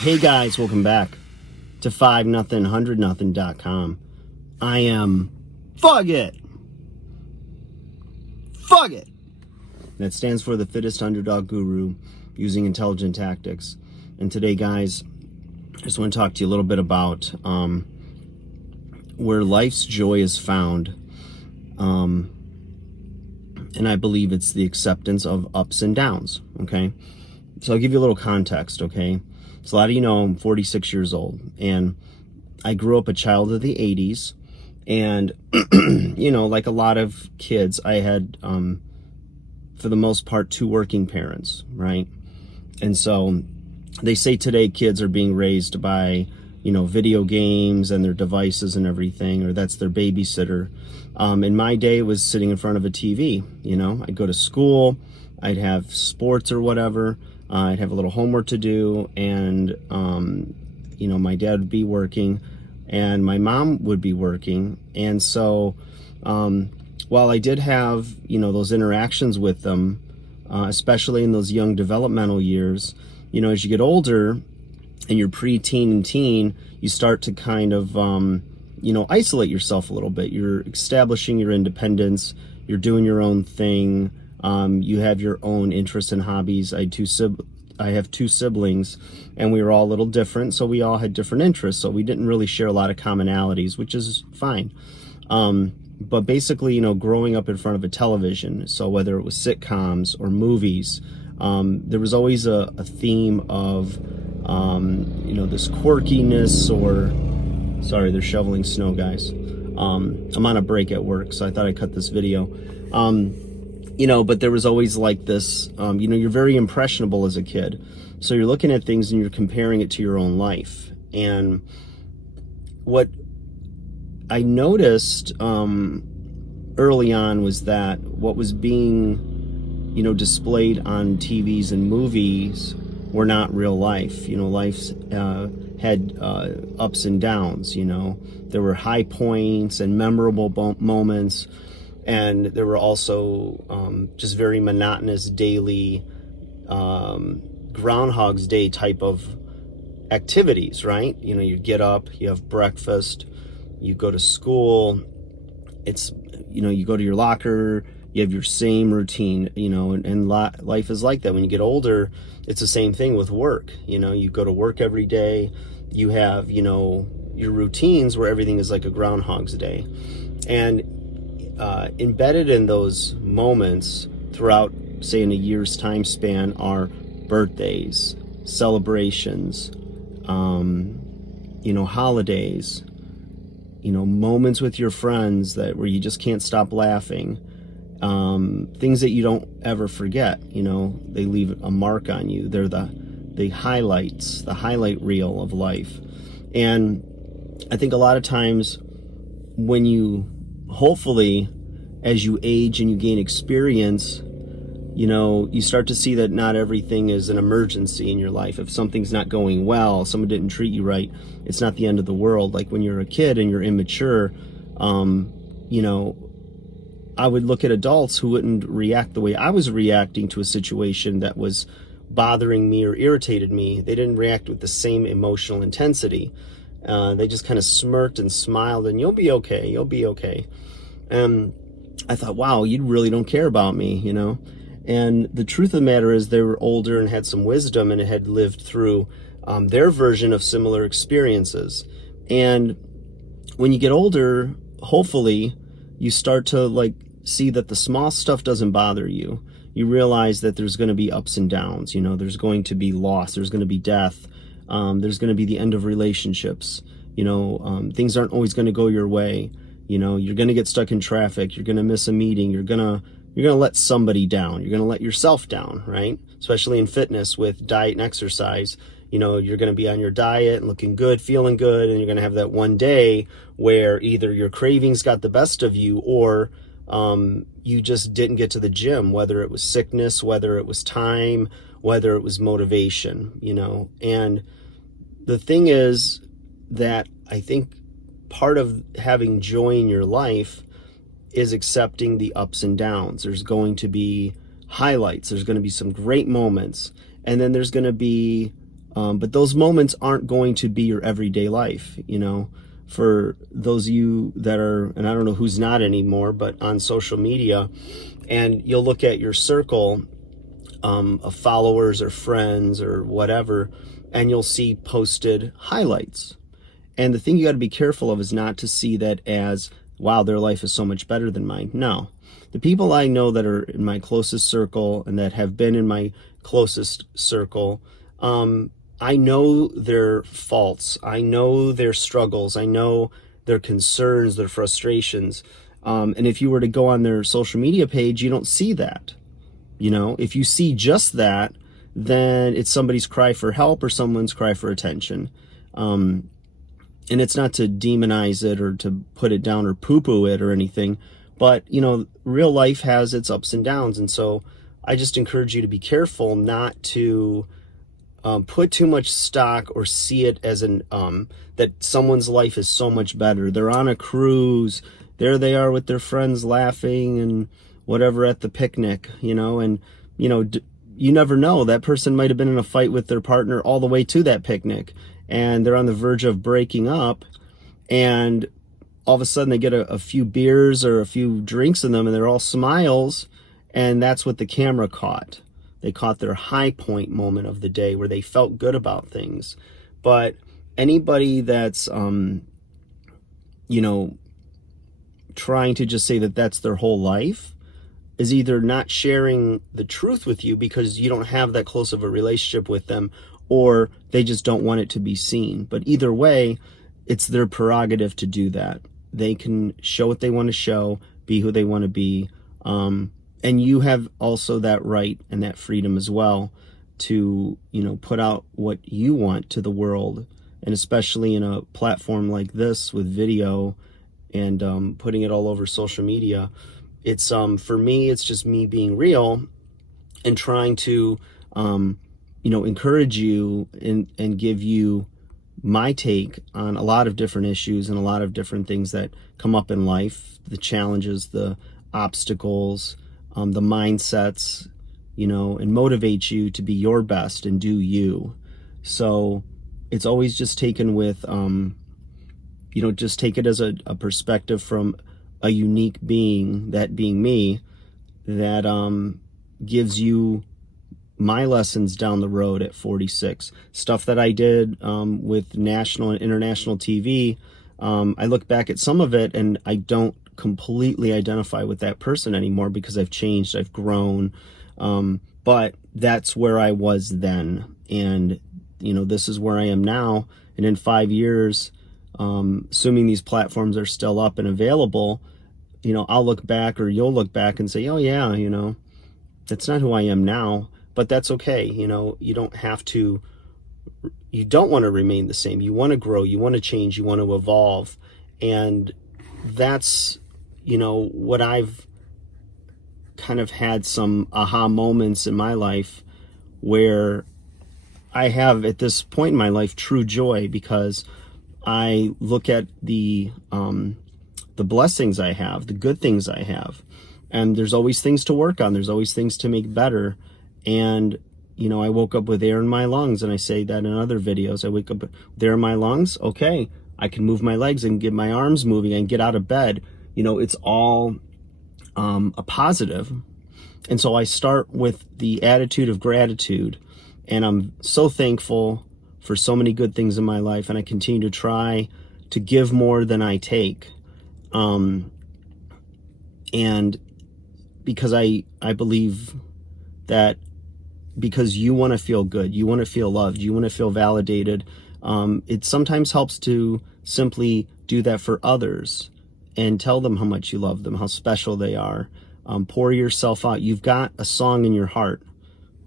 Hey guys, welcome back to 5-0-100-0.com. I am Fuck It. Fuck It. That stands for the fittest underdog guru using intelligent tactics. And today, guys, I just want to talk to you a little bit about where life's joy is found. And I believe it's the acceptance of ups and downs, okay? So I'll give you a little context, okay? So a lot of you know I'm 46 years old, and I grew up a child of the 80s, and, you know, like a lot of kids, I had, for the most part, two working parents, right? And so they say today kids are being raised by, you know, video games and their devices and everything, or that's their babysitter. In my day, it was sitting in front of a TV. You know, I'd go to school, I'd have sports or whatever, I'd have a little homework to do, and, you know, my dad would be working, and my mom would be working. And so while I did have, you know, those interactions with them, especially in those young developmental years, you know, as you get older, and you're preteen and teen, you start to kind of, you know, isolate yourself a little bit. You're establishing your independence. You're doing your own thing. You have your own interests and hobbies. I have two siblings, and we were all a little different, so we all had different interests. So we didn't really share a lot of commonalities, which is fine. But basically, you know, growing up in front of a television, so whether it was sitcoms or movies, there was always a theme of, you know, this quirkiness or, sorry, they're shoveling snow, guys. I'm on a break at work, so I thought I'd cut this video. You know, but there was always like this, you know, you're very impressionable as a kid. So you're looking at things and you're comparing it to your own life. And what I noticed early on was that what was being, you know, displayed on TVs and movies were not real life. You know, life's had ups and downs. You know, there were high points and memorable moments, and there were also just very monotonous daily Groundhog's Day type of activities, right? You know, you get up, you have breakfast, you go to school, it's, you know, you go to your locker, you have your same routine, you know, and life is like that. When you get older, it's the same thing with work. You know, you go to work every day, you have, you know, your routines where everything is like a Groundhog's Day. And embedded in those moments throughout, say, in a year's time span are birthdays, celebrations, you know, holidays, you know, moments with your friends where you just can't stop laughing, things that you don't ever forget. You know, they leave a mark on you. They're the highlights, the highlight reel of life. And I think a lot of times when you, hopefully, as you age and you gain experience, you know, you start to see that not everything is an emergency in your life. If something's not going well, someone didn't treat you right, it's not the end of the world. Like when you're a kid and you're immature, you know, I would look at adults who wouldn't react the way I was reacting to a situation that was bothering me or irritated me. They didn't react with the same emotional intensity. They just kind of smirked and smiled and you'll be okay, you'll be okay. I thought, wow, you really don't care about me, you know? And the truth of the matter is they were older and had some wisdom and had lived through their version of similar experiences. And when you get older, hopefully you start to like see that the small stuff doesn't bother you. You realize that there's going to be ups and downs. You know, there's going to be loss, there's going to be death, there's going to be the end of relationships. You know, things aren't always going to go your way. You know, you're going to get stuck in traffic, you're going to miss a meeting, you're going to let somebody down, you're going to let yourself down, right? Especially in fitness with diet and exercise. You know, you're going to be on your diet and looking good, feeling good, and you're going to have that one day where either your cravings got the best of you or you just didn't get to the gym, whether it was sickness, whether it was time, whether it was motivation, you know. And the thing is that I think part of having joy in your life is accepting the ups and downs. There's going to be highlights, there's going to be some great moments, and then there's going to be But those moments aren't going to be your everyday life, you know. For those of you that are, and I don't know who's not anymore, but on social media, and you'll look at your circle of followers or friends or whatever, and you'll see posted highlights. And the thing you got to be careful of is not to see that as, wow, their life is so much better than mine. No. The people I know that are in my closest circle and that have been in my closest circle, I know their faults. I know their struggles. I know their concerns, their frustrations. And if you were to go on their social media page, you don't see that. You know, if you see just that, then it's somebody's cry for help or someone's cry for attention. And it's not to demonize it or to put it down or poo-poo it or anything, but, you know, real life has its ups and downs. And so I just encourage you to be careful not to put too much stock or see it as an that someone's life is so much better. They're on a cruise. There they are with their friends laughing and whatever at the picnic, you know, and, you know, you never know. That person might have been in a fight with their partner all the way to that picnic, and they're on the verge of breaking up, and all of a sudden they get a few beers or a few drinks in them, and they're all smiles, and that's what the camera caught. They caught their high point moment of the day where they felt good about things. But anybody that's, you know, trying to just say that that's their whole life is either not sharing the truth with you because you don't have that close of a relationship with them, or they just don't want it to be seen. But either way, it's their prerogative to do that. They can show what they want to show, be who they want to be. And you have also that right and that freedom as well to, you know, put out what you want to the world. And especially in a platform like this with video and putting it all over social media, it's for me, it's just me being real and trying to, you know, encourage you and give you my take on a lot of different issues and a lot of different things that come up in life, the challenges, the obstacles, the mindsets, you know, and motivate you to be your best and do you. So it's always just taken with, you know, just take it as a perspective from a unique being, that being me, that gives you my lessons down the road at 46. Stuff that I did with national and international TV. I look back at some of it and I don't completely identify with that person anymore because I've changed, I've grown. But that's where I was then. And, you know, this is where I am now. And in 5 years, assuming these platforms are still up and available, you know, I'll look back or you'll look back and say, oh yeah, you know, that's not who I am now. But that's okay. You know, you don't have to, you don't want to remain the same. You want to grow, you want to change, you want to evolve. And that's, you know, what I've kind of had some aha moments in my life where I have at this point in my life true joy, because I look at the blessings I have, the good things I have, and there's always things to work on. There's always things to make better. And, you know, I woke up with air in my lungs, and I say that in other videos. I wake up with air in my lungs. Okay, I can move my legs and get my arms moving and get out of bed. You know, it's all a positive. And so I start with the attitude of gratitude, and I'm so thankful for so many good things in my life, and I continue to try to give more than I take. And because I believe that because you want to feel good, you want to feel loved, you want to feel validated, it sometimes helps to simply do that for others and tell them how much you love them, how special they are. Pour yourself out. You've got a song in your heart.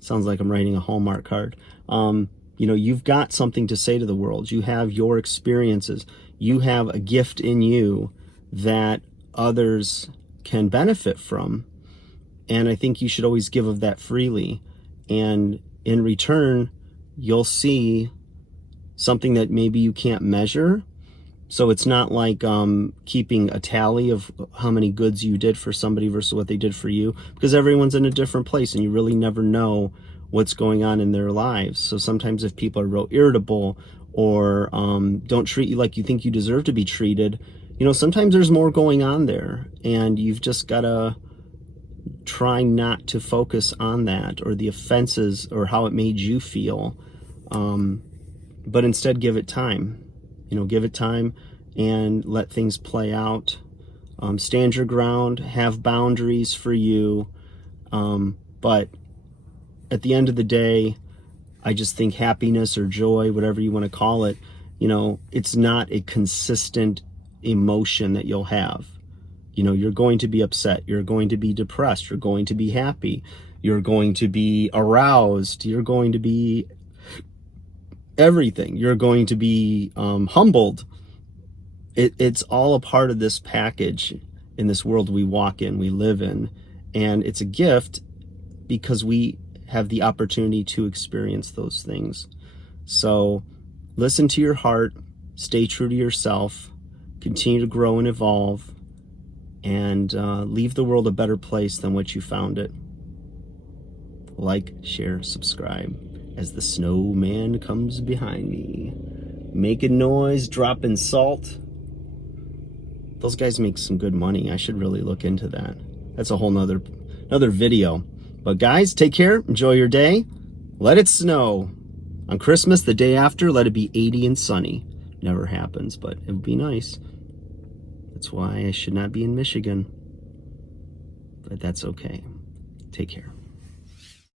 Sounds like I'm writing a Hallmark card. You know, you've got something to say to the world. You have your experiences. You have a gift in you that others can benefit from. And I think you should always give of that freely. And in return, you'll see something that maybe you can't measure. So it's not like keeping a tally of how many goods you did for somebody versus what they did for you, because everyone's in a different place and you really never know what's going on in their lives. So sometimes if people are real irritable or don't treat you like you think you deserve to be treated, you know, sometimes there's more going on there, and you've just got to try not to focus on that or the offenses or how it made you feel, but instead give it time. You know, give it time and let things play out. Stand your ground, have boundaries for you, but at the end of the day, I just think happiness or joy, whatever you want to call it, you know, it's not a consistent emotion that you'll have. You know, you're going to be upset, you're going to be depressed, you're going to be happy, you're going to be aroused, you're going to be everything, you're going to be humbled. It's all a part of this package in this world we walk in, we live in, and it's a gift because we have the opportunity to experience those things. So listen to your heart, stay true to yourself, continue to grow and evolve, and leave the world a better place than what you found it. Like, share, subscribe as the snowman comes behind me, making noise, dropping salt. Those guys make some good money. I should really look into that. That's a whole nother video. But guys, take care, enjoy your day. Let it snow. On Christmas, the day after, let it be 80 and sunny. Never happens, but it would be nice. That's why I should not be in Michigan. But that's okay. Take care.